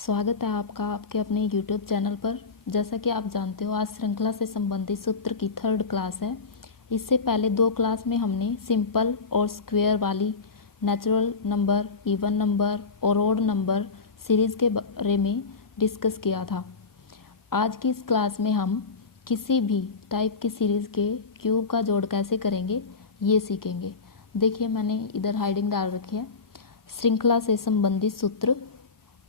स्वागत है आपका आपके अपने YouTube चैनल पर। जैसा कि आप जानते हो, आज श्रृंखला से संबंधित सूत्र की 3rd क्लास है। इससे पहले 2 क्लास में हमने सिंपल और स्क्वायर वाली नेचुरल नंबर, इवन नंबर और ऑड नंबर सीरीज़ के बारे में डिस्कस किया था। आज की इस क्लास में हम किसी भी टाइप की सीरीज़ के क्यूब का जोड़ कैसे करेंगे ये सीखेंगे। देखिए, मैंने इधर हाइडिंग डाल रखी है, श्रृंखला से संबंधित सूत्र,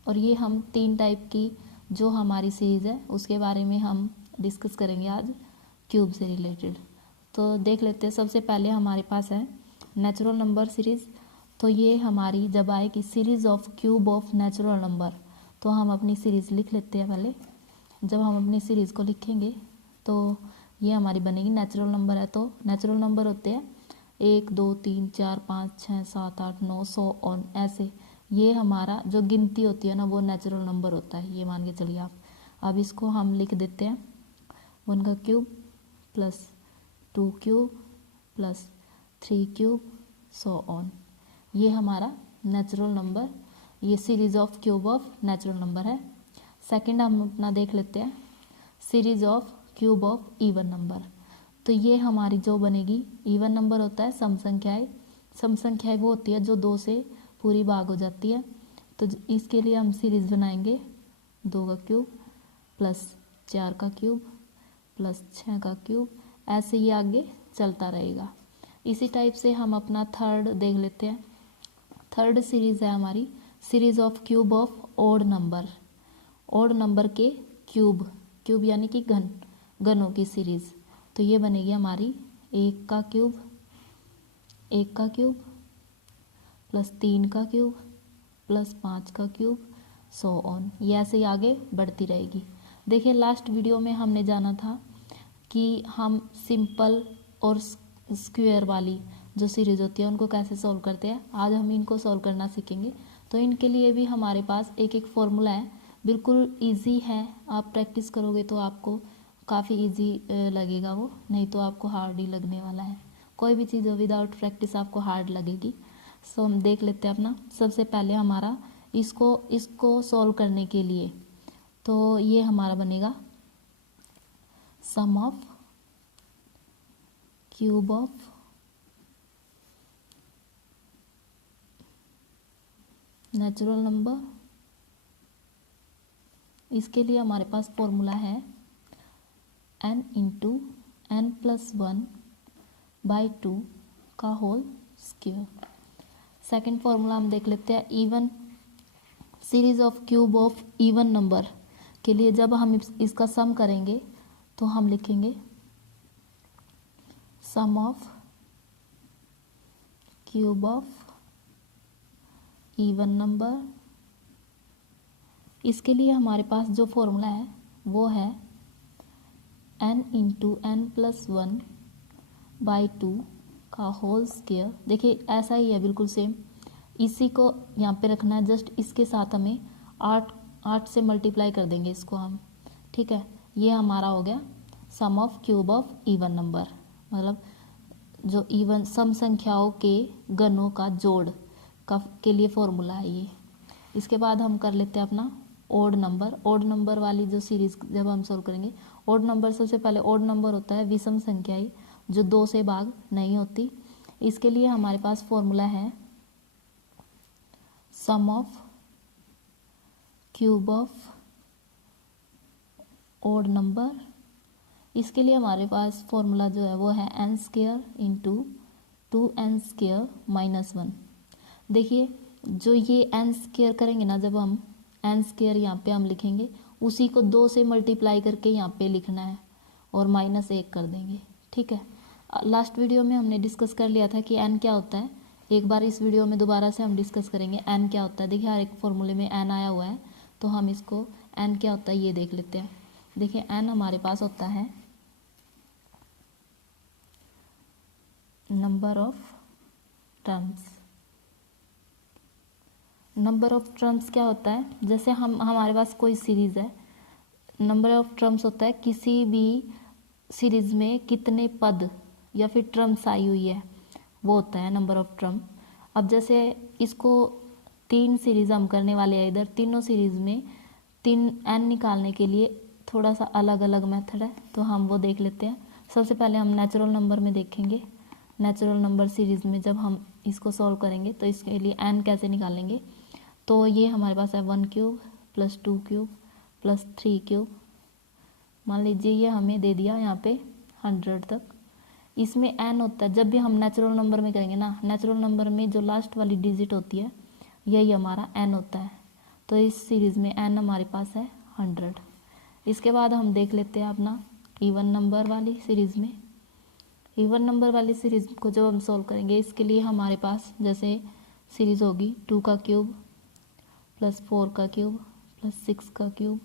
और ये हम 3 टाइप की जो हमारी सीरीज़ है उसके बारे में हम डिस्कस करेंगे आज क्यूब से रिलेटेड। तो देख लेते हैं। सबसे पहले हमारे पास है नेचुरल नंबर सीरीज़। तो ये हमारी जब आएगी series of cube of natural number, तो हम अपनी सीरीज़ लिख लेते हैं। पहले जब हम अपनी सीरीज़ को लिखेंगे तो ये हमारी बनेगी। नेचुरल नंबर है तो नेचुरल नंबर होते हैं 1 2 3 4 5 6 7 8 9 100 और ऐसे। ये हमारा जो गिनती होती है ना, वो नेचुरल नंबर होता है, ये मान के चलिए आप। अब इसको हम लिख देते हैं 1 का cube plus 2 cube plus 3 cube so on. ये हमारा नेचुरल नंबर, ये series of cube of natural number है। सेकंड हम अपना देख लेते हैं series of cube of even number. तो ये हमारी जो बनेगी, इवन नंबर होता है सम संख्याएं। सम संख्याएं वो होती है जो 2 से पूरी भाग हो जाती है। तो इसके लिए हम सीरीज़ बनाएंगे 2 का क्यूब प्लस 4 का क्यूब प्लस 6 का क्यूब, ऐसे ही आगे चलता रहेगा। इसी टाइप से हम अपना थर्ड देख लेते हैं। थर्ड सीरीज़ है हमारी series of cube of odd number. Odd number के क्यूब, क्यूब यानी कि घनों की सीरीज़। तो ये बनेगी हमारी 1 का क्यूब, 1 का क्यूब प्लस 3 का क्यूब प्लस 5 का क्यूब सो ऑन। ये ऐसे ही आगे बढ़ती रहेगी। देखिए, लास्ट वीडियो में हमने जाना था कि हम सिंपल और स्क्वायर वाली जो सीरीज़ होती है उनको कैसे सॉल्व करते हैं। आज हम इनको सॉल्व करना सीखेंगे। तो इनके लिए भी हमारे पास एक एक फॉर्मूला है, बिल्कुल ईजी है। आप प्रैक्टिस करोगे तो आपको काफ़ी ईजी लगेगा वो, नहीं तो आपको हार्ड ही लगने वाला है। कोई भी चीज़ विदाउट प्रैक्टिस आपको हार्ड लगेगी। सो हम देख लेते हैं अपना। सबसे पहले हमारा इसको सॉल्व करने के लिए तो ये हमारा बनेगा sum of cube of natural number. इसके लिए हमारे पास फॉर्मूला है n into n plus 1 by 2 का होल स्क्वायर। सेकेंड फॉर्मूला हम देख लेते हैं even series of cube of even number के लिए। जब हम इसका सम करेंगे तो हम लिखेंगे sum of cube of even number. इसके लिए हमारे पास जो फॉर्मूला है वो है n into n plus 1 by 2 का होल स्क्वायर। देखिए, ऐसा ही है बिल्कुल सेम। इसी को यहाँ पे रखना है, जस्ट इसके साथ हमें 8 से मल्टीप्लाई कर देंगे इसको हम। ठीक है, ये हमारा हो गया sum of cube of even number, मतलब जो इवन सम संख्याओं के घनों का जोड़ का के लिए फॉर्मूला है ये। इसके बाद हम कर लेते हैं अपना ओड नंबर। ओड नंबर वाली जो सीरीज जब हम सॉल्व करेंगे, ओड नंबर सबसे पहले ओड नंबर होता है विषम संख्याएं जो 2 से भाग नहीं होती। इसके लिए हमारे पास फॉर्मूला है sum of cube of odd number. इसके लिए हमारे पास फॉर्मूला जो है वो है n square into 2n square minus 1। देखिए, जो ये n स्क्वायर करेंगे ना, जब हम n स्क्वायर यहाँ पे हम लिखेंगे, उसी को 2 से मल्टीप्लाई करके यहाँ पे लिखना है और माइनस 1 कर देंगे। ठीक है, लास्ट वीडियो में हमने डिस्कस कर लिया था कि n क्या होता है। एक बार इस वीडियो में दोबारा से हम डिस्कस करेंगे n क्या होता है। देखिए, हर एक फॉर्मूले में n आया हुआ है, तो हम इसको n क्या होता है ये देख लेते हैं। देखिए, n हमारे पास होता है number of terms. Number of terms क्या होता है, जैसे हमारे पास कोई सीरीज़ है, नंबर ऑफ टर्म्स होता है किसी भी सीरीज़ में कितने पद या फिर टर्म्स आई हुई है, वो होता है नंबर ऑफ टर्म। अब जैसे इसको 3 सीरीज़ हम करने वाले हैं इधर। तीनों सीरीज़ में 3 n निकालने के लिए थोड़ा सा अलग अलग मेथड है, तो हम वो देख लेते हैं। सबसे पहले हम नेचुरल नंबर में देखेंगे। नेचुरल नंबर सीरीज़ में जब हम इसको सॉल्व करेंगे तो इसके लिए n कैसे निकालेंगे। तो ये हमारे पास है 1 cube plus 2 cube plus 3 cube. मान लीजिए ये हमें दे दिया यहाँ पे 100 तक। इसमें n होता है, जब भी हम नेचुरल नंबर में करेंगे ना, नेचुरल नंबर में जो लास्ट वाली डिजिट होती है यही हमारा n होता है। तो इस सीरीज़ में n हमारे पास है 100। इसके बाद हम देख लेते हैं अपना इवन नंबर वाली सीरीज़ में। इवन नंबर वाली सीरीज़ को जब हम सॉल्व करेंगे, इसके लिए हमारे पास जैसे सीरीज़ होगी 2 का क्यूब प्लस 4 का क्यूब प्लस 6 का क्यूब,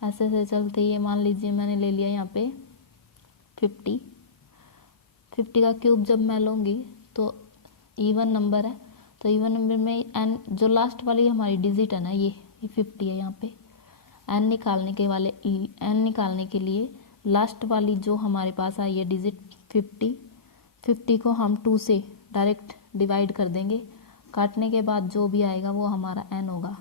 ऐसे ऐसे चलते ही मान लीजिए मैंने ले लिया यहाँ पे 50 का क्यूब जब मैं लूँगी तो इवन नंबर है, तो इवन नंबर में n जो लास्ट वाली हमारी डिजिट है ना ये 50 है। यहाँ पे n निकालने के लिए लास्ट वाली जो हमारे पास आई है डिजिट 50 को हम 2 से डायरेक्ट डिवाइड कर देंगे। काटने के बाद जो भी आएगा वो हमारा n होगा,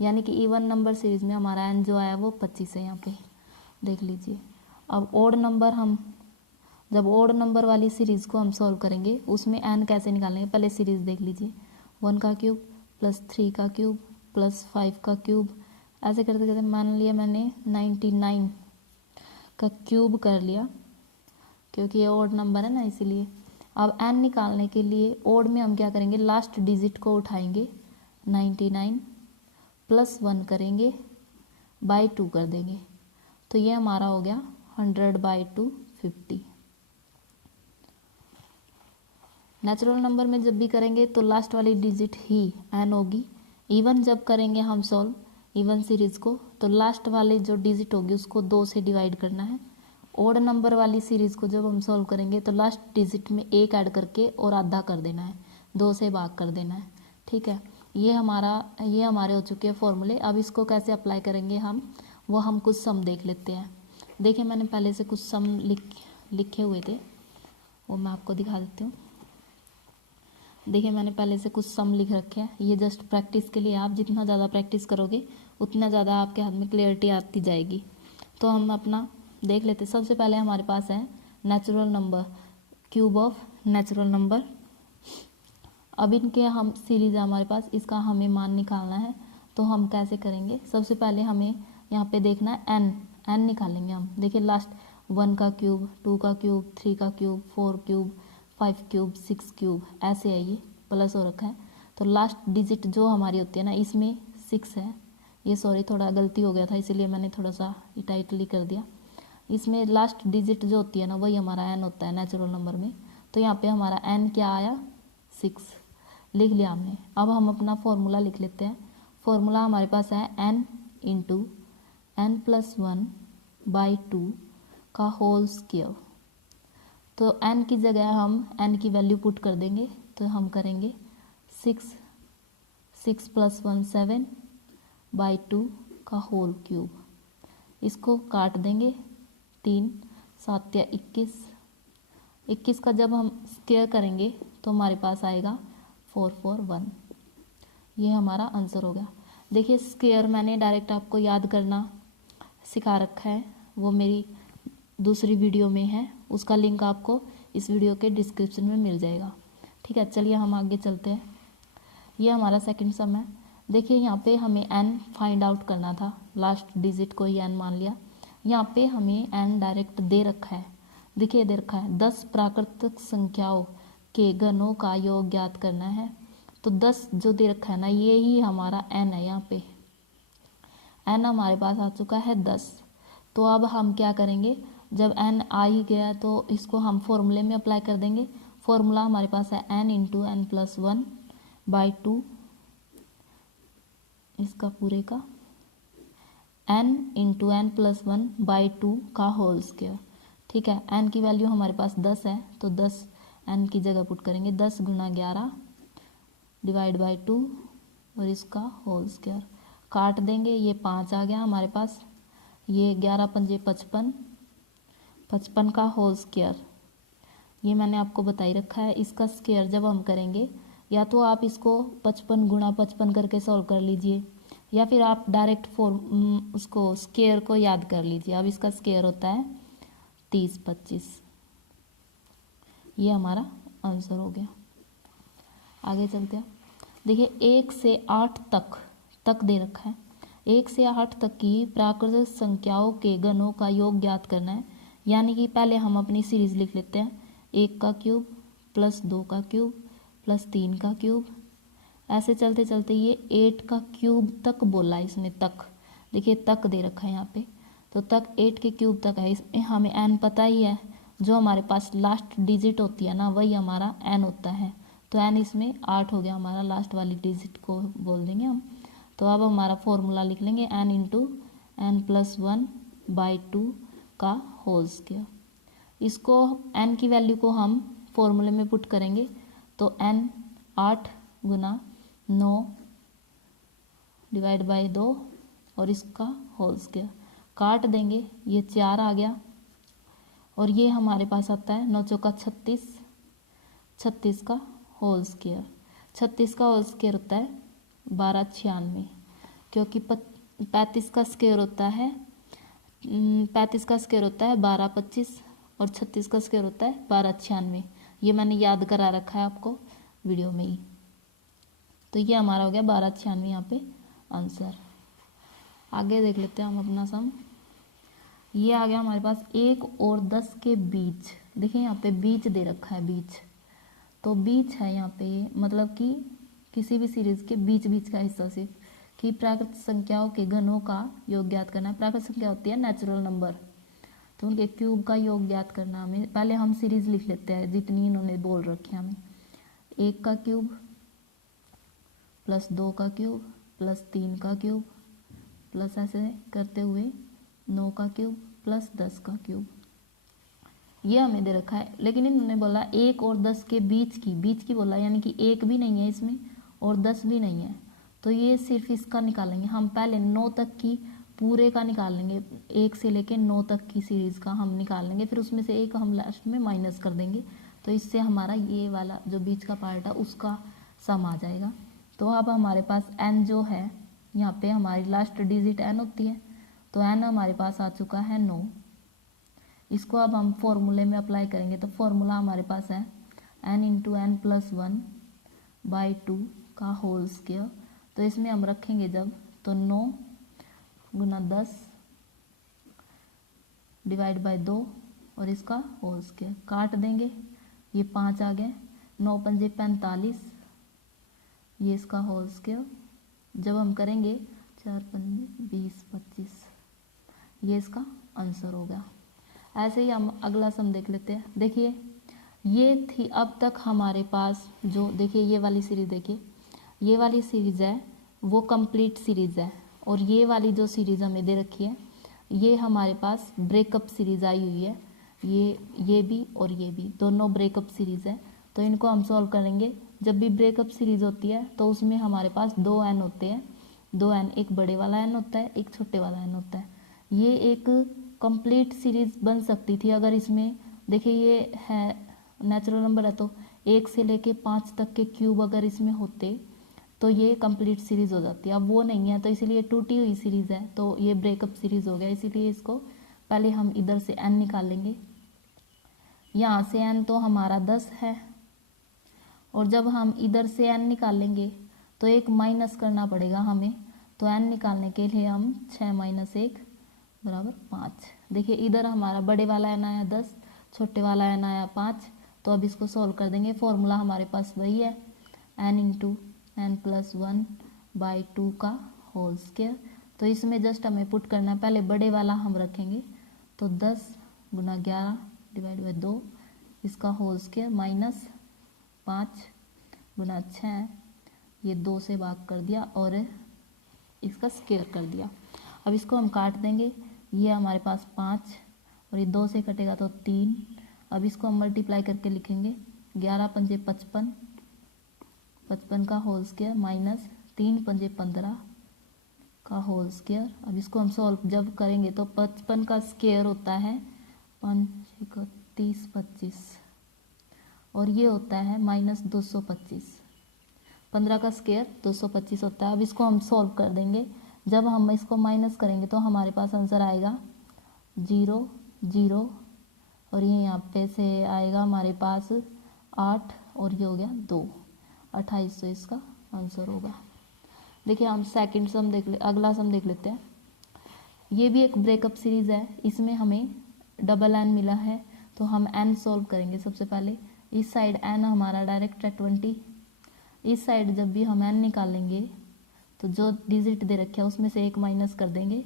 यानी कि इवन नंबर सीरीज़ में हमारा n जो आया वो 25 है। यहाँ पे देख लीजिए। अब ओड नंबर जब ओड नंबर वाली सीरीज़ को हम सॉल्व करेंगे उसमें n कैसे निकालेंगे, पहले सीरीज़ देख लीजिए। 1 का क्यूब प्लस 3 का क्यूब प्लस 5 का क्यूब, ऐसे करते करते मान लिया मैंने 99 का क्यूब कर लिया, क्योंकि ये ओड नंबर है ना इसीलिए। अब n निकालने के लिए ओड में हम क्या करेंगे, लास्ट डिजिट को उठाएंगे 99 प्लस 1 करेंगे बाई 2 कर देंगे, तो ये हमारा हो गया 100/2 50। नेचुरल नंबर में जब भी करेंगे तो लास्ट वाली डिजिट ही n होगी। इवन जब करेंगे हम सॉल्व इवन सीरीज़ को तो लास्ट वाले जो डिजिट होगी उसको 2 से डिवाइड करना है। ओड नंबर वाली सीरीज़ को जब हम सॉल्व करेंगे तो लास्ट डिजिट में 1 ऐड करके और आधा कर देना है, 2 से भाग कर देना है। ठीक है, ये हमारे हो चुके हैं फॉर्मूले। अब इसको कैसे अप्लाई करेंगे हम कुछ सम देख लेते हैं। देखिए मैंने पहले से कुछ सम लिखे हुए थे, वो मैं आपको दिखा देती हूँ। देखिए मैंने पहले से कुछ सम लिख रखे हैं, ये जस्ट प्रैक्टिस के लिए। आप जितना ज़्यादा प्रैक्टिस करोगे उतना ज़्यादा आपके हाथ में क्लियरिटी आती जाएगी। तो हम अपना देख लेते। सबसे पहले हमारे पास है natural number, cube of natural number. अब इनके हम सीरीज़ है हमारे पास, इसका हमें मान निकालना है। तो हम कैसे करेंगे, सबसे पहले हमें यहाँ पे देखना है n निकालेंगे हम। देखिए लास्ट 1 का क्यूब, 2 का क्यूब, 3 का क्यूब, 4 क्यूब, 5 क्यूब, 6 क्यूब, ऐसे है, ये प्लस हो रखा है। तो लास्ट डिजिट जो हमारी होती है ना इसमें 6 है। ये सॉरी थोड़ा गलती हो गया था इसलिए मैंने थोड़ा सा टाइटली कर दिया। इसमें लास्ट डिजिट जो होती है ना वही हमारा n होता है नेचुरल नंबर में। तो यहाँ पे हमारा n क्या आया, 6 लिख लिया हमने। अब हम अपना फॉर्मूला लिख लेते हैं। फॉर्मूला हमारे पास है n इंटू n+1/2 का होल स्क्वायर। तो n की जगह हम n की वैल्यू पुट कर देंगे, तो हम करेंगे 6 + 1 7/2 का होल क्यूब। इसको काट देंगे 3 7 या 21 का जब हम स्क्वायर करेंगे तो हमारे पास आएगा 441। ये हमारा आंसर हो गया। देखिए स्क्वायर मैंने डायरेक्ट आपको याद करना सिखा रखा है, वो मेरी दूसरी वीडियो में है, उसका लिंक आपको इस वीडियो के डिस्क्रिप्शन में मिल जाएगा। ठीक है, चलिए हम आगे चलते हैं। ये हमारा सेकंड सम है। देखिए यहाँ पे हमें n फाइंड आउट करना था, लास्ट डिजिट को ही n मान लिया। यहाँ पे हमें n डायरेक्ट दे रखा है। देखिए दे रखा है 10 प्राकृतिक संख्याओं के घनों का योग ज्ञात करना है। तो 10 जो दे रखा है ना ये ही हमारा n है। यहाँ पे n हमारे पास आ चुका है 10। तो अब हम क्या करेंगे, जब n आ ही गया तो इसको हम फॉर्मूले में अप्लाई कर देंगे। फॉर्मूला हमारे पास है n इंटू n+1/2, इसका पूरे का n इंटू n+1/2 का होल स्क्वायर। ठीक है, n की वैल्यू हमारे पास 10 है, तो 10 n की जगह पुट करेंगे। 10 × 11 / 2 और इसका होल स्क्वायर काट देंगे। ये 5 आ गया हमारे पास। ये 11 × 5 = 55 का होल स्क्वायर। ये मैंने आपको बता ही रखा है। इसका स्क्वायर जब हम करेंगे या तो आप इसको 55 गुणा 55 करके सॉल्व कर लीजिए, या फिर आप डायरेक्ट उसको स्क्वायर को याद कर लीजिए। अब इसका स्क्वायर होता है 30 25। ये हमारा आंसर हो गया। आगे चलते हैं। देखिए 1 से 8 तक दे रखा है। 1 से 8 तक की प्राकृतिक संख्याओं के घनों का योग ज्ञात करना है। यानी कि पहले हम अपनी सीरीज लिख लेते हैं। 1 का क्यूब प्लस 2 का क्यूब प्लस 3 का क्यूब, ऐसे चलते चलते ये 8 का क्यूब तक बोला है इसने। तक देखिए तक दे रखा है यहाँ पे, तो तक 8 के क्यूब तक है। इसमें हमें n पता ही है, जो हमारे पास लास्ट डिजिट होती है ना वही हमारा n होता है। तो n इसमें 8 हो गया हमारा, लास्ट वाली डिजिट को बोल देंगे हम। तो अब हमारा फॉर्मूला लिख लेंगे n इंटू n प्लस 1/2 का होल स्क्वायर। इसको n की वैल्यू को हम फॉर्मूले में पुट करेंगे तो n 8 गुना 9 डिवाइड बाई 2 और इसका होल स्क्वायर काट देंगे, ये 4 आ गया। और ये हमारे पास आता है 9 चौका 36, 36 का होल स्क्वायर। 36 का होल स्क्वायर होता है 1296, क्योंकि 35 का स्क्वायर होता है 12 25 और 36 का स्क्वायर होता है 1296। ये मैंने याद करा रखा है आपको वीडियो में ही। तो ये हमारा हो गया 1296 यहाँ पे आंसर। आगे देख लेते हैं हम अपना सम। ये आ गया हमारे पास 1 और 10 के बीच। देखिए यहाँ पे बीच दे रखा है, बीच तो बीच है यहाँ पे, मतलब कि किसी भी सीरीज के बीच बीच का हिस्सा से कि प्राकृतिक संख्याओं के घनों का योग ज्ञात करना है। प्राकृतिक संख्या होती है नेचुरल नंबर, तो उनके क्यूब का योग ज्ञात करना हमें। पहले हम सीरीज लिख लेते हैं जितनी इन्होंने बोल रखी है हमें। 1 का क्यूब प्लस 2 का क्यूब प्लस 3 का क्यूब प्लस ऐसे करते हुए 9 का क्यूब प्लस 10 का क्यूब, ये हमें दे रखा है। लेकिन इन्होंने बोला 1 और 10 के बीच की बोला, यानी कि 1 भी नहीं है इसमें और 10 भी नहीं है। तो ये सिर्फ इसका निकालेंगे हम। पहले 9 तक की पूरे का निकाल लेंगे, 1 से लेके 9 तक की सीरीज का हम निकाल लेंगे, फिर उसमें से एक हम लास्ट में माइनस कर देंगे। तो इससे हमारा ये वाला जो बीच का पार्ट है उसका सम आ जाएगा। तो अब हमारे पास n जो है, यहाँ पे हमारी लास्ट डिजिट n होती है, तो n हमारे पास आ चुका है 9। इसको अब हम फॉर्मूले में अप्लाई करेंगे तो फॉर्मूला हमारे पास है n इंटू n प्लस 1/2 का होल स्क्वायर। तो इसमें हम रखेंगे जब तो 9 गुना 10 डिवाइड बाई 2 और इसका होल स्क्वायर काट देंगे, ये 5 आ गए। 9 पंजे 45, ये इसका होल स्क्वायर जब हम करेंगे 4 पंजे 20 25, ये इसका आंसर हो गया। ऐसे ही हम अगला सम देख लेते हैं। देखिए ये थी अब तक हमारे पास जो, देखिए ये वाली सीरीज, देखिए ये वाली सीरीज है वो कंप्लीट सीरीज है, और ये वाली जो सीरीज हमें दे रखी है ये हमारे पास ब्रेकअप सीरीज आई हुई है। ये भी और ये भी दोनों ब्रेकअप सीरीज है। तो इनको हम सॉल्व करेंगे। जब भी ब्रेकअप सीरीज होती है तो उसमें हमारे पास 2 n होते हैं, 2 n, एक बड़े वाला n होता है, एक छोटे वाला n होता है। ये एक कंप्लीट सीरीज बन सकती थी अगर इसमें, देखिए ये है नेचुरल नंबर है, तो 1 से लेके 5 तक के क्यूब अगर इसमें होते तो ये कंप्लीट सीरीज हो जाती है। अब वो नहीं है तो इसीलिए टूटी हुई सीरीज है, तो ये ब्रेकअप सीरीज हो गया। इसीलिए इसको पहले हम इधर से n निकाल लेंगे। यहाँ से n तो हमारा 10 है, और जब हम इधर से n निकालेंगे तो एक माइनस करना पड़ेगा हमें। तो n निकालने के लिए हम 6 माइनस 1 बराबर 5। देखिए इधर हमारा बड़े वाला n आया 10, छोटे वाला n आया 5। तो अब इसको सॉल्व कर देंगे। फॉर्मूला हमारे पास वही है n इंटू n प्लस 1/2 का होल स्क्वायर। तो इसमें जस्ट हमें पुट करना है, पहले बड़े वाला हम रखेंगे तो 10 गुना 11 डिवाइड बाई 2 इसका होल स्क्वायर माइनस 5 गुना 6, ये 2 से भाग कर दिया और इसका स्क्वायर कर दिया। अब इसको हम काट देंगे, ये हमारे पास 5 और ये 2 से कटेगा तो 3। अब इसको हम मल्टीप्लाई करके लिखेंगे 11 पंजे 55, 55 का होल स्क्वायर माइनस 3 पंजे 15 का होल स्क्वायर। अब इसको हम सॉल्व जब करेंगे तो 55 का स्क्वायर होता है 5 30 25 और ये होता है माइनस 225। 15 का स्क्वायर 225 होता है। अब इसको हम सॉल्व कर देंगे। जब हम इसको माइनस करेंगे तो हमारे पास आंसर आएगा 0 0 और ये यहाँ पे से आएगा हमारे पास 8 और ये हो गया 2, 28। तो इसका आंसर होगा। देखिए हम सेकंड सम अगला सम देख लेते हैं। ये भी एक ब्रेकअप सीरीज़ है, इसमें हमें डबल एन मिला है तो हम एन सॉल्व करेंगे। सबसे पहले इस साइड एन हमारा डायरेक्ट है 20, इस साइड जब भी हम एन निकालेंगे तो जो डिजिट दे रखे है उसमें से एक माइनस कर देंगे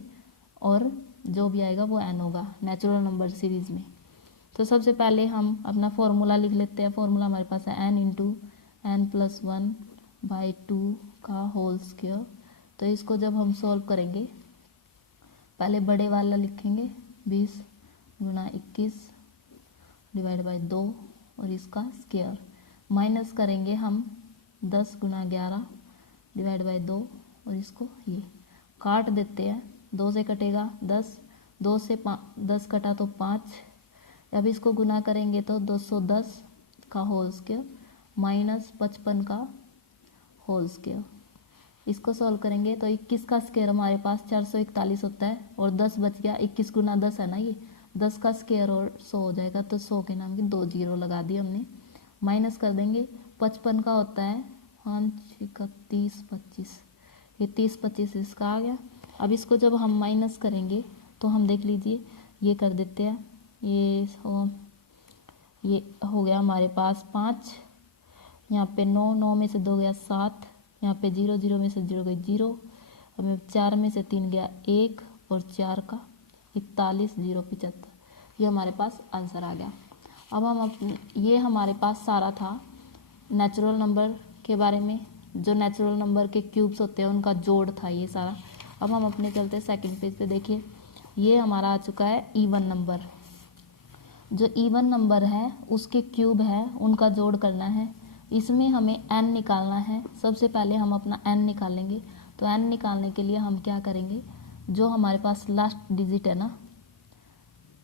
और जो भी आएगा वो एन होगा नेचुरल नंबर सीरीज़ में। तो सबसे पहले हम अपना फॉर्मूला लिख लेते हैं। फॉर्मूला हमारे पास है एन इंटू एन प्लस 1/2 का होल स्क्वायर। तो इसको जब हम सॉल्व करेंगे पहले बड़े वाला लिखेंगे 20 गुना 21 डिवाइड बाई 2 और इसका स्क्वायर माइनस करेंगे हम 10 गुना 11 डिवाइड बाई 2 और इसको ये काट देते हैं। 2 से कटेगा 10, 2 से 10 कटा तो 5। अब इसको गुना करेंगे तो 210 का होल स्क्वायर माइनस 55 का होल स्क्वायर। इसको सॉल्व करेंगे तो 21 का स्क्वायर हमारे पास 441 होता है और 10 बच गया। 21 गुना 10 है ना, ये 10 का स्क्वायर और 100 हो जाएगा तो 100 के नाम की 2 जीरो लगा दिए हमने। माइनस कर देंगे 55 का होता है 5 का 30 25, ये 30 25 इसका आ गया। अब इसको जब हम माइनस करेंगे तो हम देख लीजिए ये कर देते हैं। ये हो गया हमारे पास 5, यहाँ पे 9, 9 में से 2 गया 7, यहाँ पे 0 0 में से 0 गई 0, हमें 4 में से 3 गया 1 और 4 का 41 0 75। ये हमारे पास आंसर आ गया। अब हम ये हमारे पास सारा था नेचुरल नंबर के बारे में, जो नेचुरल नंबर के क्यूब्स होते हैं उनका जोड़ था ये सारा। अब हम अपने चलते सेकंड पेज पे। देखिए ये हमारा आ चुका है इवन नंबर। जो इवन नंबर है उसके क्यूब है उनका जोड़ करना है। इसमें हमें n निकालना है। सबसे पहले हम अपना n निकालेंगे। तो n निकालने के लिए हम क्या करेंगे, जो हमारे पास लास्ट डिजिट है ना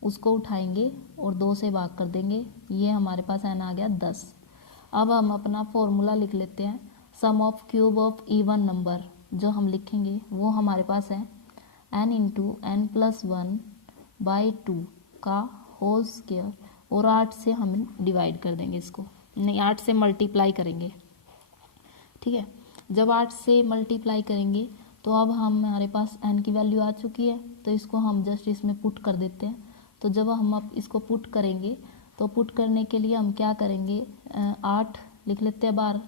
उसको उठाएंगे और 2 से भाग कर देंगे। ये हमारे पास n आ गया 10। अब हम अपना फॉर्मूला लिख लेते हैं। Sum of cube of even number जो हम लिखेंगे वो हमारे पास है n इंटू एन प्लस 1/2 का होल स्क्वायर और 8 से हम डिवाइड कर देंगे इसको, नहीं 8 से मल्टीप्लाई करेंगे। ठीक है, जब 8 से मल्टीप्लाई करेंगे तो अब हमारे पास n की वैल्यू आ चुकी है तो इसको हम जस्ट इसमें पुट कर देते हैं। तो जब हम अब इसको पुट करेंगे तो पुट करने के लिए हम क्या करेंगे, 8 लिख लेते हैं बाहर,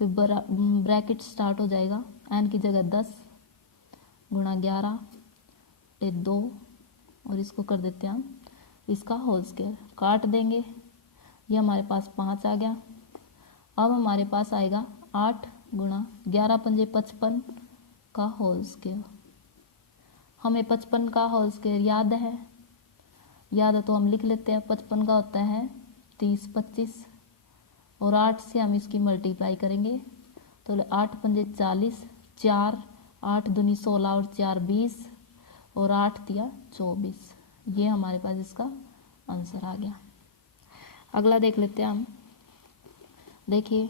फिर ब्रैकेट स्टार्ट हो जाएगा। n की जगह 10 गुणा 11 2 और इसको कर देते हैं हम इसका होल स्क्वायर, काट देंगे। ये हमारे पास 5 आ गया। अब हमारे पास आएगा 8 गुणा 11 पंजे 55 का होल स्क्वायर। हमें 55 का होल स्क्वायर याद है तो हम लिख लेते हैं। 55 का होता है 30 25 और 8 से हम इसकी मल्टीप्लाई करेंगे तो 8 पंजे 40, 4 8 दूनी 16 और 4 20 और 8 दिया 24। ये हमारे पास इसका आंसर आ गया। अगला देख लेते हैं हम। देखिए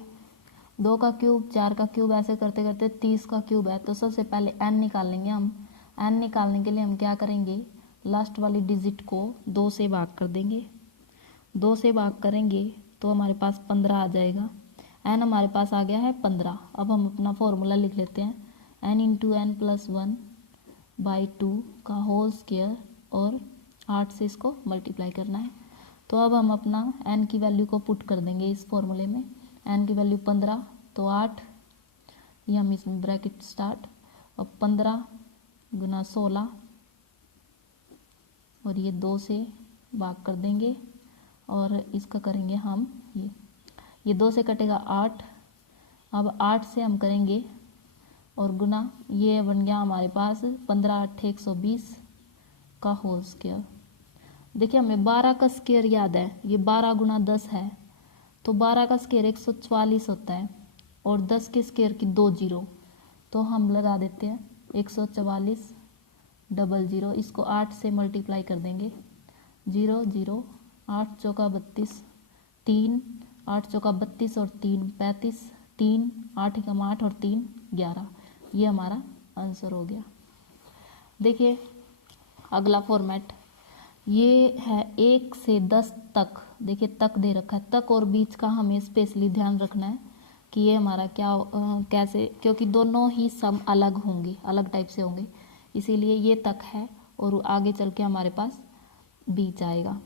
2 का क्यूब 4 का क्यूब ऐसे करते करते 30 का क्यूब है। तो सबसे पहले n निकालेंगे हम। n निकालने के लिए हम क्या करेंगे, लास्ट वाली डिजिट को 2 से भाग कर देंगे। 2 से भाग करेंगे तो हमारे पास 15 आ जाएगा। n हमारे पास आ गया है 15। अब हम अपना फॉर्मूला लिख लेते हैं n इंटू एन प्लस 1/2 का होल स्क्वायर और 8 से इसको मल्टीप्लाई करना है। तो अब हम अपना n की वैल्यू को पुट कर देंगे इस फॉर्मूले में। n की वैल्यू 15 तो 8, ये हम इसमें ब्रैकेट स्टार्ट। अब 15 गुना 16 और ये 2 से भाग कर देंगे और इसका करेंगे हम ये 2 से कटेगा 8। अब 8 से हम करेंगे और गुना, ये बन गया हमारे पास 15 8 120 का होल स्क्वायर। देखिए हमें 12 का स्क्वायर याद है, ये 12 गुना 10 है तो 12 का स्क्वायर 144 होता है और 10 के स्क्वायर की 2 जीरो, तो हम लगा देते हैं 144 00। इसको 8 से मल्टीप्लाई कर देंगे 0 0 8 चौका 32 3 8 चौका 32 और 3 35 3, 8 एकम 8 और 3 11। ये हमारा आंसर हो गया। देखिए अगला फॉर्मेट ये है 1 से 10 तक। देखिए तक दे रखा है, तक और बीच का हमें स्पेशली ध्यान रखना है कि ये हमारा क्या कैसे, क्योंकि दोनों ही सम अलग होंगे, अलग टाइप से होंगे, इसीलिए ये तक है और आगे चल के हमारे पास बीच आएगा।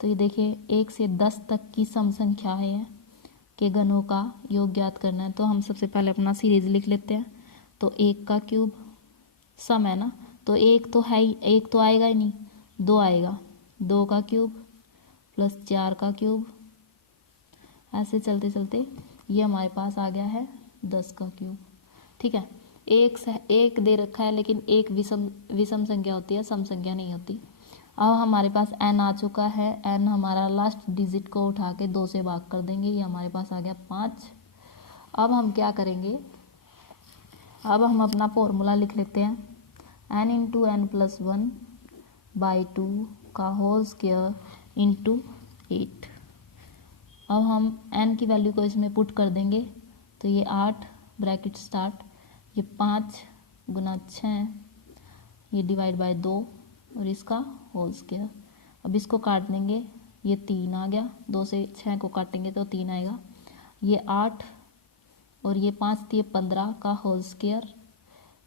तो ये देखिए 1 से 10 तक की सम संख्या है के घनों का योग ज्ञात करना है। तो हम सबसे पहले अपना सीरीज लिख लेते हैं। तो 1 का क्यूब सम है ना, तो 1 तो है ही, 1 तो आएगा ही नहीं, 2 आएगा, 2 का क्यूब प्लस 4 का क्यूब, ऐसे चलते चलते ये हमारे पास आ गया है 10 का क्यूब। ठीक है, एक दे रखा है, लेकिन एक विषम संख्या होती है, सम संख्या नहीं होती। अब हमारे पास n आ चुका है, n हमारा लास्ट डिजिट को उठा के 2 से भाग कर देंगे, ये हमारे पास आ गया 5। अब हम क्या करेंगे, अब हम अपना फॉर्मूला लिख लेते हैं, n इंटू एन प्लस 1/2 का होल स्क्वायर इंटू 8। अब हम n की वैल्यू को इसमें पुट कर देंगे, तो ये 8 ब्रैकेट स्टार्ट, ये 5 गुना 6, ये डिवाइड बाय 2 और इसका होल स्क्वायर। अब इसको काट देंगे, ये 3 आ गया, 2 से 6 को काटेंगे तो 3 आएगा, ये 8 और ये 5 थी, 15 का होल स्क्वायर।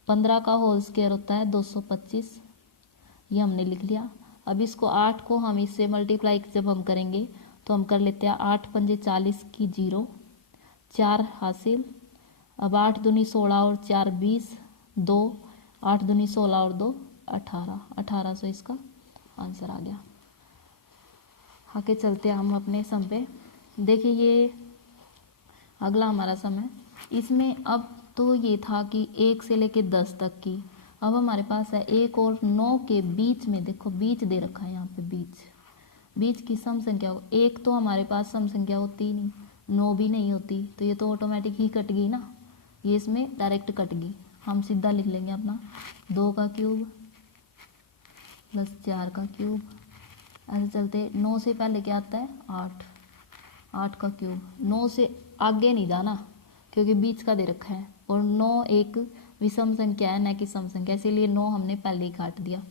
15 का होल स्क्वायर होता है 225, ये हमने लिख लिया। अब इसको 8 को हम इससे मल्टीप्लाई जब हम करेंगे तो हम कर लेते हैं 8 पंजे 40 की 0, 4 हासिल। अब 8 दूनी 16 और 4 20, 2, 8 दूनी 16 और 2 18, 1800 इसका आंसर आ गया। आगे चलते हैं हम अपने सम पे। देखिए ये अगला हमारा सम है, इसमें अब तो ये था कि 1 से लेके 10 तक की, अब हमारे पास है 1 और 9 के बीच में, देखो बीच दे रखा है यहाँ पे, बीच की सम संख्या हो। 1 तो हमारे पास सम संख्या होती ही नहीं, 9 भी नहीं होती, तो ये तो ऑटोमेटिक ही कट गई ना, ये इसमें डायरेक्ट कट गई। हम सीधा लिख लेंगे अपना 2 का क्यूब प्लस 4 का क्यूब, ऐसे चलते 9 से पहले क्या आता है 8 का क्यूब। 9 से आगे नहीं जाना क्योंकि बीच का दे रखा है, और 9 एक विषम संख्या है न कि सम संख्या, इसीलिए 9 हमने पहले ही काट दिया।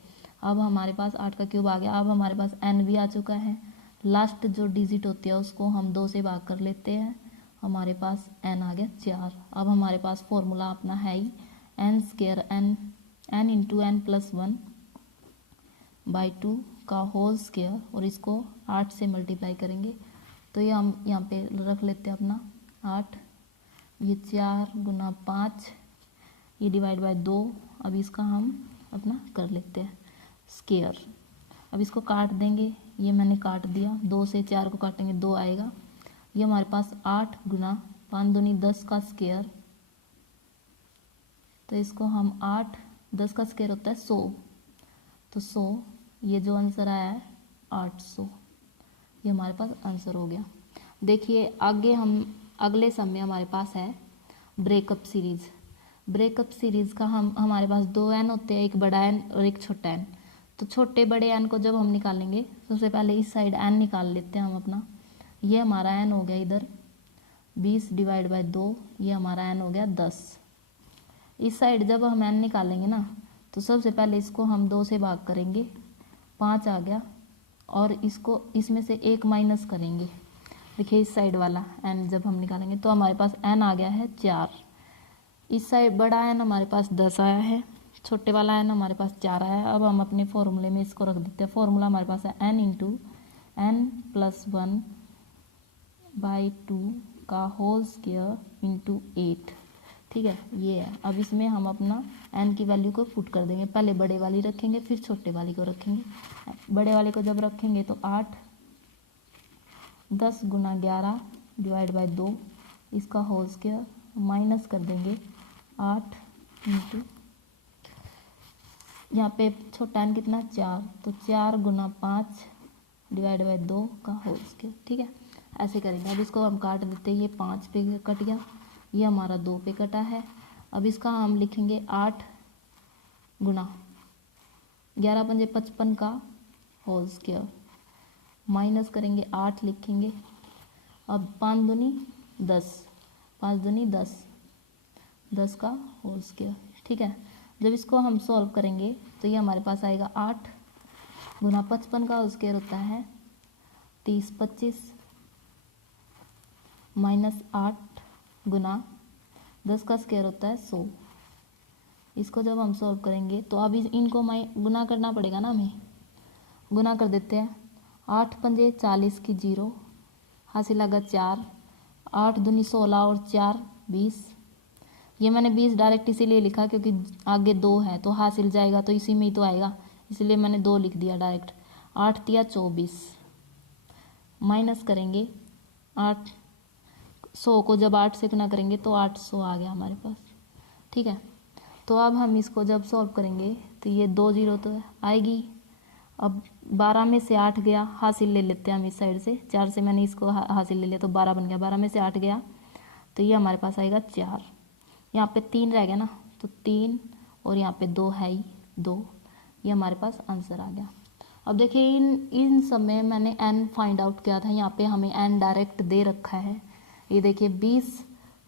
अब हमारे पास 8 का क्यूब आ गया। अब हमारे पास n भी आ चुका है, लास्ट जो डिजिट होती है उसको हम 2 से भाग कर लेते हैं, हमारे पास n आ गया 4। अब हमारे पास फॉर्मूला अपना है ही n square n into N plus 1/2 का होल स्क्वायर, और इसको 8 से मल्टीप्लाई करेंगे, तो ये हम यहाँ पे रख लेते हैं अपना 8, ये 4 गुना 5, ये डिवाइड बाय 2। अब इसका हम अपना कर लेते हैं स्क्वायर। अब इसको काट देंगे, ये मैंने काट दिया, 2 से 4 को काटेंगे 2 आएगा, ये हमारे पास 8 गुना 5 दूनी 10 का स्क्वायर, तो इसको हम 8, 10 का स्क्वायर होता है 100, तो 100, ये जो आंसर आया है 800, ये हमारे पास आंसर हो गया। देखिए आगे हम अगले सम में हमारे पास है ब्रेकअप सीरीज। ब्रेकअप सीरीज का हमारे पास 2 n होते हैं, एक बड़ा n और एक छोटा n। तो छोटे बड़े n को जब हम निकालेंगे, सबसे पहले इस साइड n निकाल लेते हैं हम अपना, ये हमारा n हो गया इधर 20 डिवाइड बाय 2, ये हमारा n हो गया 10। इस साइड जब हम n निकालेंगे ना, तो सबसे पहले इसको हम 2 से भाग करेंगे, 5 आ गया, और इसको इसमें से 1 माइनस करेंगे। देखिए इस साइड वाला n जब हम निकालेंगे तो हमारे पास n आ गया है 4। इस साइड बड़ा n हमारे पास 10 आया है, छोटे वाला n हमारे पास 4 आया है। अब हम अपने फॉर्मूले में इसको रख देते हैं। फॉर्मूला हमारे पास है n इंटू एन प्लस 1/2 का होल स्क्वायर इंटू 8। ठीक है, ये है। अब इसमें हम अपना n की वैल्यू को पुट कर देंगे, पहले बड़े वाली रखेंगे फिर छोटे वाली को रखेंगे। बड़े वाले को जब रखेंगे तो 8, 10 गुना 11 डिवाइड बाय 2, इसका होल स्क्वायर, माइनस कर देंगे 8 इंटू, यहाँ पे छोटा n कितना 4, तो 4 गुना 5 डिवाइड बाय 2 का होल स्क्वायर। ठीक है, ऐसे करेंगे। अब इसको हम काट देते हैं, ये 5 पे कट गया, ये हमारा 2 पे कटा है। अब इसका हम लिखेंगे 8 गुना 11 पंजे 55 का होल स्क्वायर, माइनस करेंगे 8 लिखेंगे। अब 5 दूनी 10, 5 दूनी 10, 10 का होल स्क्वायर। ठीक है, जब इसको हम सॉल्व करेंगे तो ये हमारे पास आएगा 8 गुना 55 का होल स्क्वायर होता है 30, 25 माइनस 8 गुना 10 का स्क्वायर होता है 100। इसको जब हम सॉल्व करेंगे तो अब इनको गुना करना पड़ेगा ना, हमें गुना कर देते हैं। 8 पंजे 40 की 0, हासिल आगा 4, 8 दूनी 16 और 4 20। ये मैंने 20 डायरेक्ट इसीलिए लिखा क्योंकि आगे 2 है तो हासिल जाएगा तो इसी में ही तो आएगा, इसलिए मैंने 2 लिख दिया डायरेक्ट। 8 तिया 24, माइनस करेंगे 8, 100 को जब 8 से गुना करेंगे तो 800 आ गया हमारे पास। ठीक है, तो अब हम इसको जब सॉल्व करेंगे तो ये 2 0 तो आएगी। अब 12 में से 8 गया, हासिल ले लेते हैं हम इस साइड से, 4 से मैंने इसको हासिल ले लिया तो 12 बन गया। 12 में से 8 गया तो ये हमारे पास आएगा 4। यहाँ पे 3 रह गया ना, तो 3 और यहाँ पे 2 है ही 2, ये हमारे पास आंसर आ गया। अब देखिए इन सब में मैंने n फाइंड आउट किया था, यहाँ पे हमें n डायरेक्ट दे रखा है। ये देखिए 20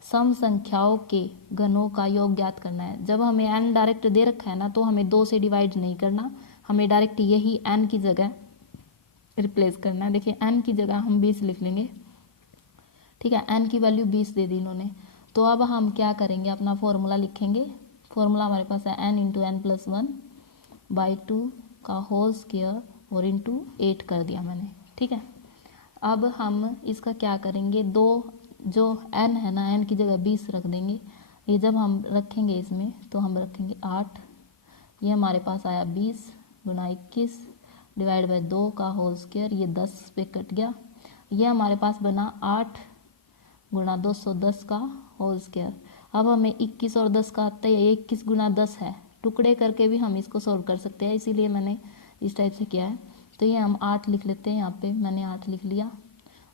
सम संख्याओं के घनों का योग ज्ञात करना है। जब हमें n डायरेक्ट दे रखा है ना तो हमें 2 से डिवाइड नहीं करना, हमें डायरेक्ट यही n की जगह रिप्लेस करना है। देखिए n की जगह हम 20 लिख लेंगे। ठीक है, n की वैल्यू 20 दे दी इन्होंने। तो अब हम क्या करेंगे, अपना फॉर्मूला लिखेंगे। फॉर्मूला हमारे पास है n into n plus 1 by 2 का होल स्क्वायर और इंटू 8 कर दिया मैंने। ठीक है, अब हम इसका क्या करेंगे, दो जो n है ना, n की जगह 20 रख देंगे। ये जब हम रखेंगे इसमें तो हम रखेंगे 8, ये हमारे पास आया 20 गुना 21 डिवाइड बाई 2 का होल स्क्वायर, ये 10 पे कट गया। ये हमारे पास बना 8 गुना 210 का होल स्क्वायर। अब हमें 21 और 10 का आता है, 21 गुना 10 है, टुकड़े करके भी हम इसको सॉल्व कर सकते हैं, इसीलिए मैंने इस टाइप से किया है। तो ये हम 8 लिख लेते हैं, यहाँ पे मैंने 8 लिख लिया,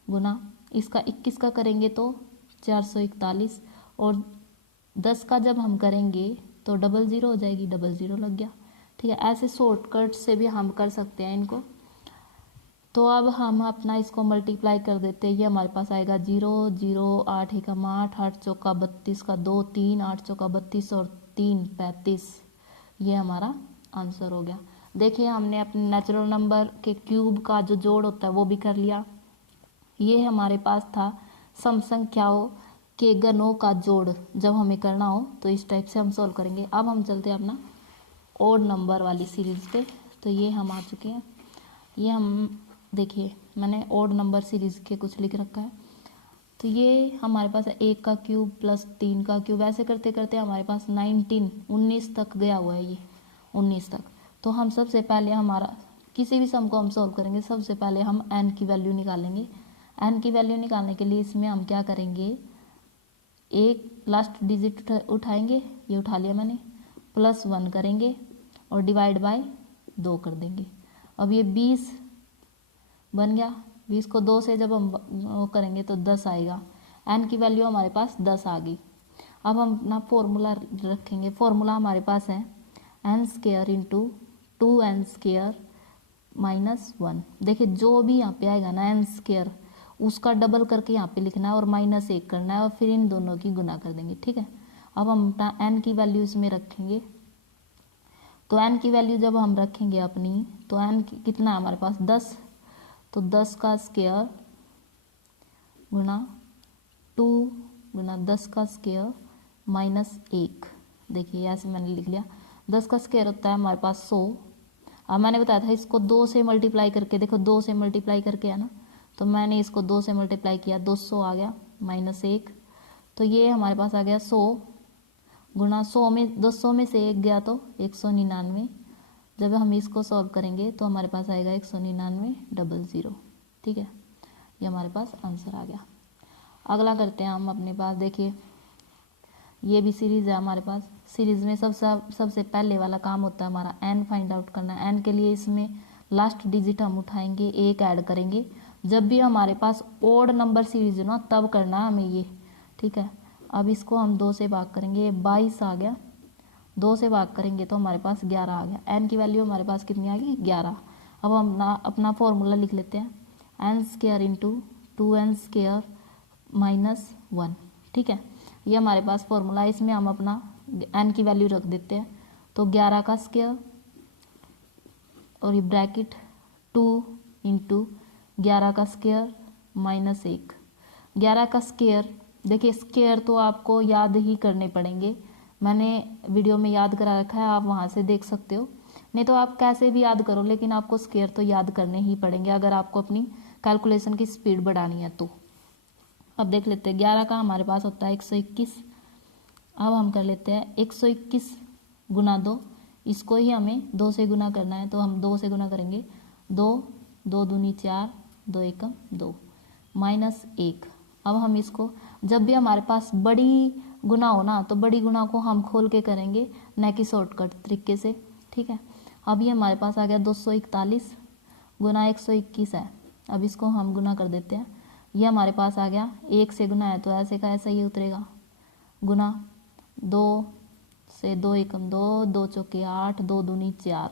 गुना इसका 21 का करेंगे तो 441 और 10 का जब हम करेंगे तो 00 हो जाएगी, 00 लग गया। ठीक है, ऐसे शॉर्टकट से भी हम कर सकते हैं इनको। तो अब हम अपना इसको मल्टीप्लाई कर देते हैं। ये हमारे पास आएगा 0 0 8 एकम 8, 8 चौका 32 का 2 3, 8 चौका 32 और 3 35, ये हमारा आंसर हो गया। देखिए हमने अपने नेचुरल नंबर के क्यूब का जो जोड़ होता है वो भी कर लिया। ये हमारे पास था सम संख्याओं के घनों का जोड़, जब हमें करना हो तो इस टाइप से हम सॉल्व करेंगे। अब हम चलते हैं अपना ओड नंबर वाली सीरीज़ पे। तो ये हम आ चुके हैं, ये हम देखिए मैंने ओड नंबर सीरीज़ के कुछ लिख रखा है। तो ये हमारे पास 1 का क्यूब प्लस 3 का क्यूब, ऐसे करते करते हमारे पास 19 तक गया हुआ है, ये 19 तक। तो हम सबसे पहले हमारा किसी भी सम को हम सॉल्व करेंगे, सबसे पहले हम n की वैल्यू निकालेंगे। n की वैल्यू निकालने के लिए इसमें हम क्या करेंगे, एक लास्ट डिजिट उठाएंगे, ये उठा लिया मैंने, प्लस 1 करेंगे और डिवाइड बाय 2 कर देंगे। अब ये 20 बन गया, 20 को 2 से जब हम वो करेंगे तो 10 आएगा। n की वैल्यू हमारे पास 10 आ गई। अब हम अपना फॉर्मूला रखेंगे। फॉर्मूला हमारे पास है n square into 2n square minus 1। देखिए जो भी यहाँ पे आएगा ना n स्क्वायर, उसका डबल करके यहाँ पे लिखना है और माइनस 1 करना है और फिर इन दोनों की गुना कर देंगे। ठीक है, अब हम अपना n की वैल्यू इसमें रखेंगे। तो n की वैल्यू जब हम रखेंगे अपनी, तो n कितना है हमारे पास 10, तो 10 का स्क्वायर गुना 2 गुना 10 का स्क्वायर माइनस 1। देखिए ऐसे मैंने लिख लिया। 10 का स्क्वायर होता है हमारे पास 100। अब मैंने बताया था इसको 2 से मल्टीप्लाई करके, देखो 2 से मल्टीप्लाई करके है ना, तो मैंने इसको 2 से मल्टीप्लाई किया, 200 आ गया माइनस 1। तो ये हमारे पास आ गया 100 गुना 100 में 200 में से 1 गया तो 199। जब हम इसको सॉल्व करेंगे तो हमारे पास आएगा 199 00। ठीक है, ये हमारे पास आंसर आ गया। अगला करते हैं हम अपने पास। देखिए ये भी सीरीज़ है हमारे पास। सीरीज़ में सबसे पहले वाला काम होता है हमारा n फाइंड आउट करना। n के लिए इसमें लास्ट डिजिट हम उठाएंगे, 1 ऐड करेंगे। जब भी हमारे पास ओड नंबर सीरीज हो ना तब करना है हमें ये। ठीक है, अब इसको हम 2 से भाग करेंगे, ये 22 आ गया। 2 से भाग करेंगे तो हमारे पास 11 आ गया। n की वैल्यू हमारे पास कितनी आ गई, 11। अब हम अपना फॉर्मूला लिख लेते हैं, n square into 2n square minus 1। ठीक है, ये हमारे पास फॉर्मूला है, इसमें हम अपना n की वैल्यू रख देते हैं। तो 11 का स्क्वायर और ये ब्रैकेट 2 इंटू 11 का स्क्वायर माइनस 1। 11 का स्क्वायर, देखिए स्क्वायर तो आपको याद ही करने पड़ेंगे, मैंने वीडियो में याद करा रखा है, आप वहाँ से देख सकते हो, नहीं तो आप कैसे भी याद करो, लेकिन आपको स्क्वायर तो याद करने ही पड़ेंगे अगर आपको अपनी कैलकुलेशन की स्पीड बढ़ानी है तो। अब देख लेते हैं 11 का हमारे पास होता है 121। अब हम कर लेते हैं 121 गुना 2, इसको ही हमें 2 से गुना करना है, तो हम 2 से गुना करेंगे। 2 2 दूनी 4, 2 एकम 2 माइनस 1। अब हम इसको, जब भी हमारे पास बड़ी गुना हो ना, तो बड़ी गुना को हम खोल के करेंगे, न कि शॉर्टकट तरीके से, ठीक है। अब ये हमारे पास आ गया 241 गुना 121 है। अब इसको हम गुना कर देते हैं, ये हमारे पास आ गया 1 से गुना है तो ऐसे का ऐसा ही उतरेगा, गुना 2 से 2 एकम 2, 2 चौके 8, 2 दूनी 4।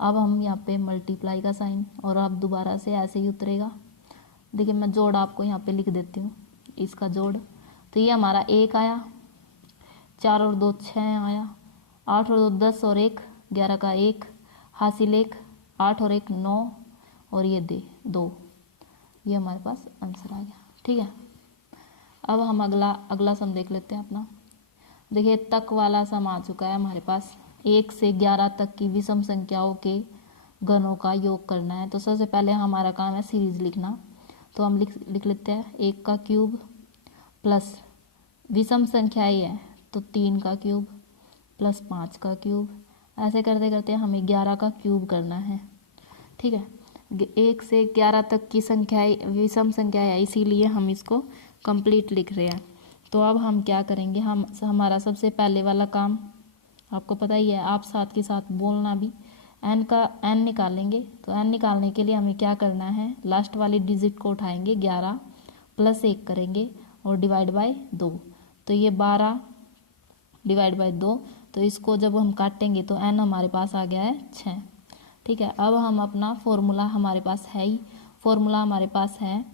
अब हम यहाँ पे मल्टीप्लाई का साइन, और अब दोबारा से ऐसे ही उतरेगा। देखिए मैं जोड़ आपको यहाँ पे लिख देती हूँ, इसका जोड़, तो ये हमारा 1 आया, 4 और 2 6 आया, 8 और 2 10 और 1 11 का 1 हासिल 1, 8 और 1 9 और ये 2। ये हमारे पास आंसर आ गया, ठीक है। अब हम अगला सम देख लेते हैं अपना। देखिए तक वाला सम आ चुका है हमारे पास। 1 से 11 तक की विषम संख्याओं के घनों का योग करना है। तो सबसे पहले हमारा काम है सीरीज लिखना, तो हम लिख लेते हैं 1 का क्यूब प्लस विषम संख्या ही है तो 3 का क्यूब प्लस 5 का क्यूब, ऐसे करते करते हमें 11 का क्यूब करना है, ठीक है। 1 से 11 तक की संख्याएं विषम संख्या है, इसीलिए हम इसको कंप्लीट लिख रहे हैं। तो अब हम क्या करेंगे, हमारा सबसे पहले वाला काम आपको पता ही है, आप साथ के साथ बोलना भी, n निकालेंगे। तो n निकालने के लिए हमें क्या करना है, लास्ट वाली डिजिट को उठाएंगे, 11 प्लस 1 करेंगे और डिवाइड बाय 2, तो ये 12 डिवाइड बाय 2, तो इसको जब हम काटेंगे तो n हमारे पास आ गया है 6, ठीक है। अब हम अपना फॉर्मूला हमारे पास है ही, फॉर्मूला हमारे पास है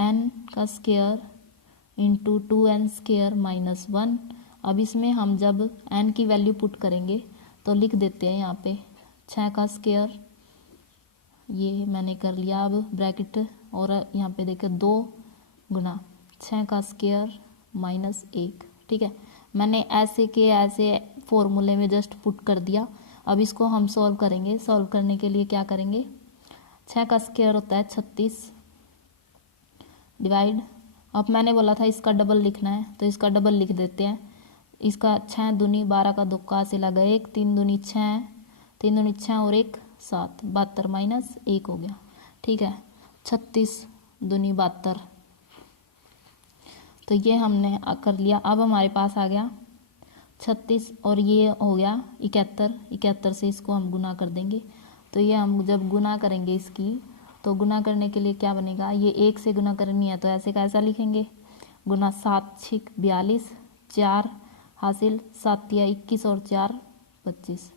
n का square into 2n square minus 1। अब इसमें हम जब n की वैल्यू पुट करेंगे तो लिख देते हैं यहाँ पे 6 का स्क्वायर, ये मैंने कर लिया, अब ब्रैकेट और यहाँ पे देखो 2 गुना 6 का स्क्वायर माइनस 1, ठीक है। मैंने ऐसे के ऐसे फॉर्मूले में जस्ट पुट कर दिया। अब इसको हम सॉल्व करेंगे, सॉल्व करने के लिए क्या करेंगे, 6 का स्क्वायर होता है 36 डिवाइड, अब मैंने बोला था इसका डबल लिखना है तो इसका डबल लिख देते हैं। इसका 6 दूनी 12 का दुक्का से लगा 1, 3 दूनी 6, 3 दूनी 6 और 1 7, 72 माइनस 1 हो गया, ठीक है। 36 दूनी 72, तो ये हमने कर लिया। अब हमारे पास आ गया 36 और ये हो गया 71, 71 से इसको हम गुना कर देंगे। तो ये हम जब गुना करेंगे इसकी, तो गुना करने के लिए क्या बनेगा, ये 1 से गुना करनी है तो ऐसे का ऐसा लिखेंगे, गुना 7 6 42, 4 हासिल 7 या 21 और 4 25,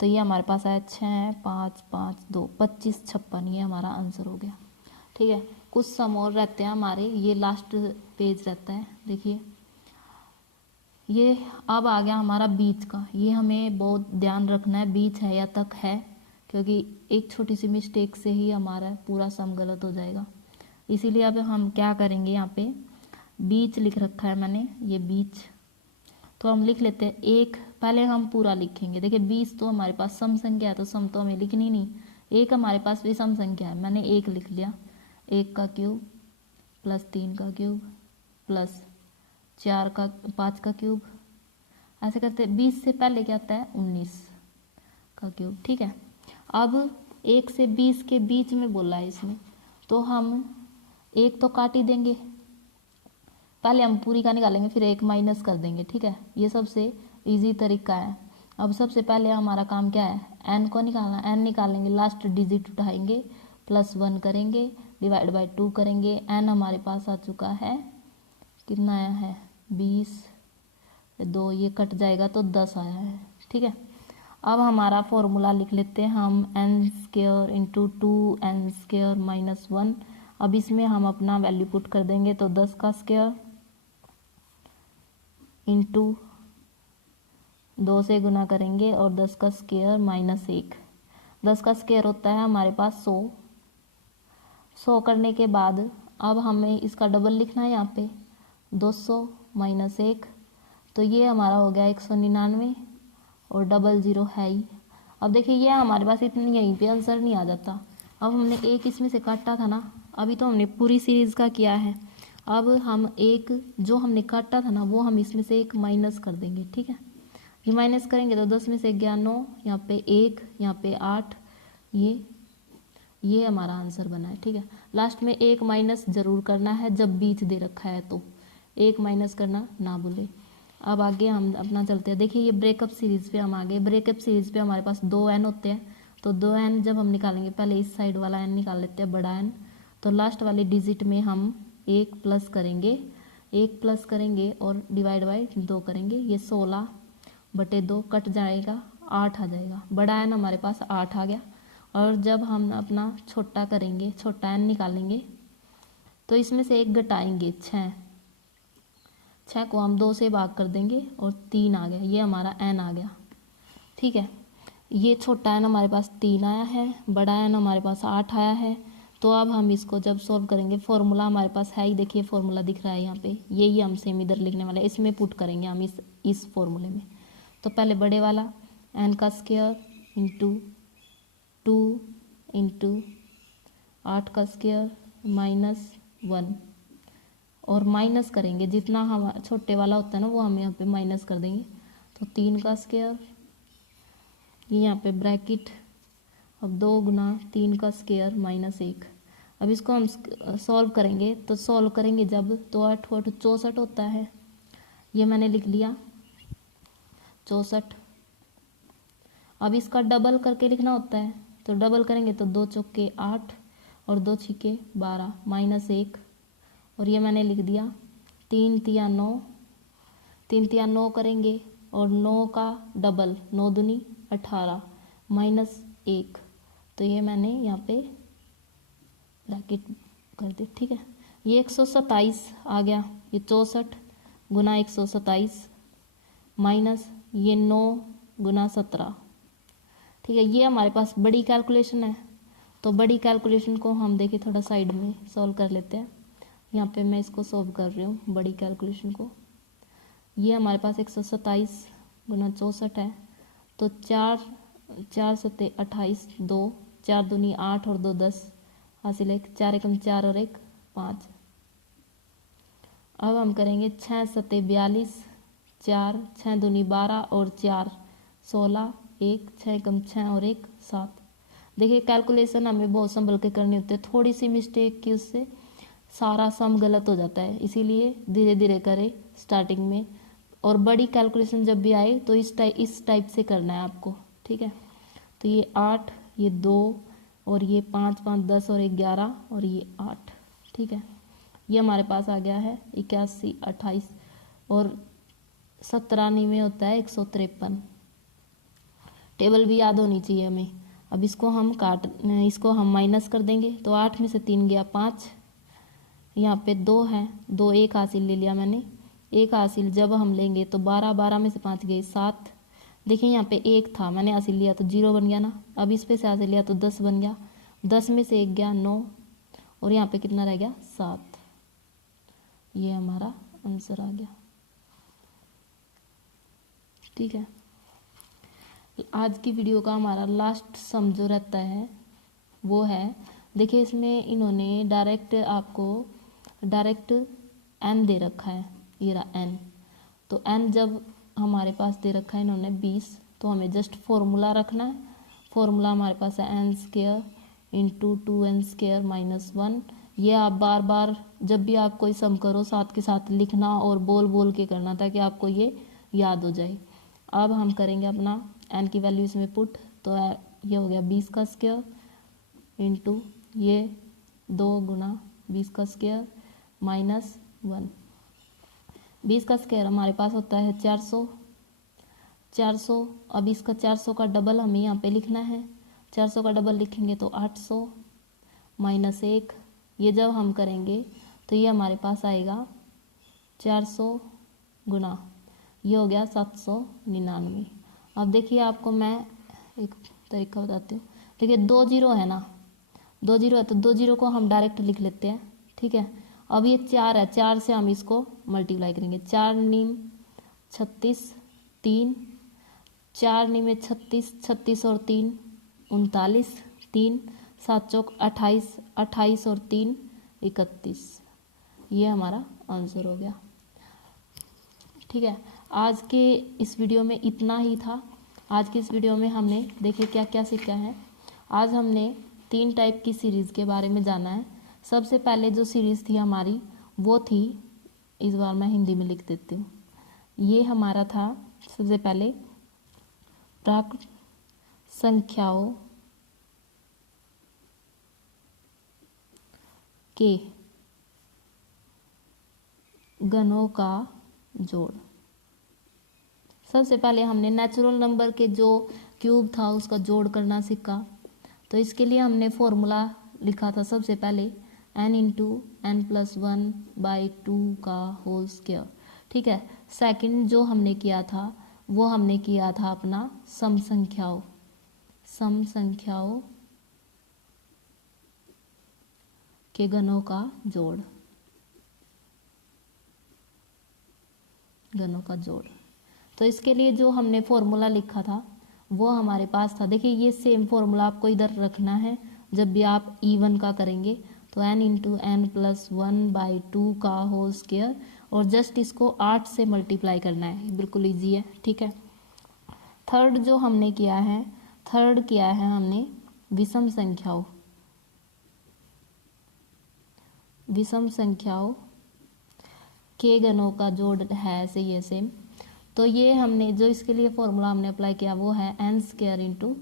तो ये हमारे पास आया 6 5 5 2 25 56, ये हमारा आंसर हो गया, ठीक है। कुछ सम और रहते हैं हमारे, ये लास्ट पेज रहता है, देखिए ये अब आ गया हमारा बीच का। ये हमें बहुत ध्यान रखना है, बीच है या तक है, क्योंकि एक छोटी सी मिस्टेक से ही हमारा पूरा सम गलत हो जाएगा। इसीलिए अब हम क्या करेंगे, यहाँ पे बीच लिख रखा है मैंने, ये बीच, तो हम लिख लेते हैं 1, पहले हम पूरा लिखेंगे। देखिए 20 तो हमारे पास सम संख्या है तो सम तो हमें लिखनी नहीं, 1 हमारे पास भी सम संख्या है, मैंने 1 लिख लिया। 1 का क्यूब प्लस 3 का क्यूब प्लस 5 का क्यूब, ऐसे करते 20 से पहले क्या आता है 19 का क्यूब, ठीक है। अब 1 से 20 के बीच में बोला है इसमें, तो हम 1 तो काट ही देंगे, पहले हम पूरी का निकालेंगे फिर 1 माइनस कर देंगे, ठीक है। ये सबसे इजी तरीका है। अब सबसे पहले हमारा काम क्या है, n को निकालना, n निकालेंगे, लास्ट डिजिट उठाएंगे, प्लस 1 करेंगे, डिवाइड बाय 2 करेंगे, n हमारे पास आ चुका है, कितना आया है 20, 2 ये कट जाएगा तो 10 आया है, ठीक है। अब हमारा फॉर्मूला लिख लेते हैं हम, n square into 2n square minus 1। अब इसमें हम अपना वैल्यू पुट कर देंगे, तो 10 का स्क्वायर इंटू 2 से गुना करेंगे और 10 का स्क्वायर माइनस 1। 10 का स्क्वायर होता है हमारे पास 100। 100 करने के बाद अब हमें इसका डबल लिखना है यहाँ पे 200 माइनस 1, तो ये हमारा हो गया 199 और डबल ज़ीरो है ही। अब देखिए ये हमारे पास इतनी यहीं पे आंसर नहीं आ जाता। अब हमने एक इसमें से काटा था ना, अभी तो हमने पूरी सीरीज़ का किया है। अब हम एक जो हमने काटा था ना वो हम इसमें से एक माइनस कर देंगे, ठीक है। ये माइनस करेंगे तो 10 में से 11 9, यहाँ पे 1, यहाँ पे 8, ये हमारा आंसर बना है, ठीक है। लास्ट में एक माइनस जरूर करना है जब बीच दे रखा है, तो एक माइनस करना ना भूले। अब आगे हम अपना चलते हैं। देखिए ये ब्रेकअप सीरीज़ पे हम आगे, ब्रेकअप सीरीज़ पे हमारे पास 2 n होते हैं, तो 2 n जब हम निकालेंगे, पहले इस साइड वाला n निकाल लेते हैं, बड़ा n। तो लास्ट वाले डिजिट में हम 1 प्लस करेंगे, 1 प्लस करेंगे और डिवाइड बाई 2 करेंगे। ये 16/2 कट जाएगा, 8 आ जाएगा। बड़ा n हमारे पास 8 आ गया। और जब हम अपना छोटा करेंगे, छोटा n निकालेंगे, तो इसमें से 1 घटाएंगे, 6 को हम 2 से भाग कर देंगे और 3 आ गया, ये हमारा n आ गया, ठीक है। ये छोटा n हमारे पास 3 आया है, बड़ा n हमारे पास 8 आया है। तो अब हम इसको जब सॉल्व करेंगे, फॉर्मूला हमारे पास है ही, देखिए फॉर्मूला दिख रहा है यहाँ पे, यही हम सेम इधर लिखने वाले, इसमें पुट करेंगे हम इस फॉर्मूले में। तो पहले बड़े वाला n का स्क्वायर इंटू 2 इंटू 8 का स्क्वायर माइनस 1, और माइनस करेंगे जितना हम छोटे वाला होता है ना वो हम यहाँ पे माइनस कर देंगे। तो 3 का स्क्वायर, ये यहाँ पे ब्रैकेट, अब 2 गुना 3 का स्क्वायर माइनस 1। अब इसको हम सॉल्व करेंगे, तो सॉल्व करेंगे जब, तो 8 8 64 होता है, ये मैंने लिख लिया 64। अब इसका डबल करके लिखना होता है, तो डबल करेंगे तो 2 चौके 8 और 2 छिके 12 माइनस 1, और ये मैंने लिख दिया 3 तिया 9, 3 तिया 9 करेंगे और 9 का डबल 9 दूनी 18 माइनस 1, तो ये मैंने यहाँ पे ब्रैकेट कर दी, ठीक है। ये 127 आ गया, ये 64 गुना 127 माइनस ये 9 गुना 17, ठीक है। ये हमारे पास बड़ी कैलकुलेशन है, तो बड़ी कैलकुलेशन को हम देखें थोड़ा साइड में सॉल्व कर लेते हैं। यहाँ पे मैं इसको सॉल्व कर रही हूँ बड़ी कैलकुलेशन को। ये हमारे पास 127 गुना 64 है, तो 4 सत्ते 28, 2 4 दूनी 8 और 2 10 हासिल 1, 4 एकम 4 और 1 5। अब हम करेंगे 6 सत्ते 42, 4 6 दूनी 12 और 4 16, 1 6 एकम 6 और 1 7। देखिए कैलकुलेशन हमें बहुत संभल के करनी होती है, थोड़ी सी मिस्टेक की उससे सारा सम गलत हो जाता है, इसीलिए धीरे धीरे करें स्टार्टिंग में। और बड़ी कैलकुलेशन जब भी आए तो इस टाइप से करना है आपको, ठीक है। तो ये 8, ये 2 और ये 5 5 10 और 11 और ये 8, ठीक है। ये हमारे पास आ गया है 81 28 और 17 में होता है 153। टेबल भी याद होनी चाहिए हमें। अब इसको हम माइनस कर देंगे, तो 8 में से 3 गया 5, यहाँ पे 2 है, 2 1 हासिल ले लिया मैंने, 1 हासिल जब हम लेंगे तो 12 12 में से 5 गए 7। देखिए यहाँ पे 1 था, मैंने हासिल लिया तो 0 बन गया ना। अब इस पे से हासिल लिया तो 10 बन गया, 10 में से 1 गया 9, और यहाँ पे कितना रह गया 7। ये हमारा आंसर आ गया, ठीक है। आज की वीडियो का हमारा लास्ट सम जो रहता है वो है, देखिए इसमें इन्होंने डायरेक्ट n दे रखा है, ये रहा n। तो n जब हमारे पास दे रखा है इन्होंने 20, तो हमें जस्ट फॉर्मूला रखना है। फॉर्मूला हमारे पास है n square into 2n square minus 1। ये आप बार बार जब भी आप कोई सम करो साथ के साथ लिखना और बोल बोल के करना, ताकि आपको ये याद हो जाए। अब हम करेंगे अपना n की वैल्यू इसमें पुट, तो ये हो गया 20 का स्क्वायर इंटू ये 2 गुना 20 का स्क्वायर माइनस 1। 20 का स्क्वायर हमारे पास होता है 400। अब इसका 400 का डबल हमें यहाँ पे लिखना है, 400 का डबल लिखेंगे तो 800 माइनस 1। ये जब हम करेंगे तो ये हमारे पास आएगा 400 गुना ये हो गया 799। अब देखिए आपको मैं एक तरीका बताती हूँ। देखिए 2 जीरो है ना, 2 जीरो है तो 2 जीरो को हम डायरेक्ट लिख लेते हैं, ठीक है। अब ये 4 है, 4 से हम इसको मल्टीप्लाई करेंगे। 4 नीम 36, 3 4 नीम 36, 36 और 3 39, 3 7 चौक 28, 28 और 3 31। ये हमारा आंसर हो गया, ठीक है। आज के इस वीडियो में इतना ही था। आज की इस वीडियो में हमने देखिए क्या क्या सीखा है। आज हमने 3 टाइप की सीरीज़ के बारे में जाना है। सबसे पहले जो सीरीज़ थी हमारी वो थी, इस बार मैं हिंदी में लिख देती हूँ। ये हमारा था सबसे पहले प्राकृत संख्याओं के गणों का जोड़। सबसे पहले हमने नेचुरल नंबर के जो क्यूब था उसका जोड़ करना सीखा। तो इसके लिए हमने फॉर्मूला लिखा था सबसे पहले n इंटू एन प्लस 1/2 का होल स्क्वायर, ठीक है। सेकंड जो हमने किया था वो हमने किया था अपना सम संख्याओं के गणों का जोड़, तो इसके लिए जो हमने फॉर्मूला लिखा था वो हमारे पास था। देखिए ये सेम फॉर्मूला आपको इधर रखना है जब भी आप इवन का करेंगे। तो n इंटू एन प्लस 1/2 का होल स्क्वायर, और जस्ट इसको 8 से मल्टीप्लाई करना है, बिल्कुल इजी है, ठीक है। थर्ड जो हमने किया है, हमने विषम संख्याओं के गणों का जोड़ है, सही है सेम। तो ये हमने जो इसके लिए फॉर्मूला हमने अप्लाई किया वो है n square into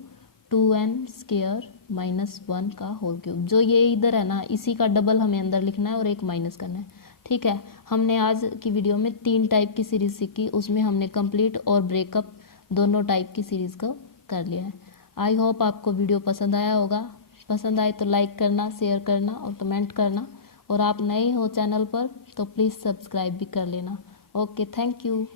2n square minus 1 का होल क्यूब। जो ये इधर है ना इसी का डबल हमें अंदर लिखना है और एक माइनस करना है, ठीक है। हमने आज की वीडियो में 3 टाइप की सीरीज सीखी, उसमें हमने कंप्लीट और ब्रेकअप दोनों टाइप की सीरीज को कर लिया है। आई होप आपको वीडियो पसंद आया होगा। पसंद आए तो लाइक करना, शेयर करना और कमेंट करना, और आप नए हो चैनल पर तो प्लीज़ सब्सक्राइब भी कर लेना। Okay, thank you.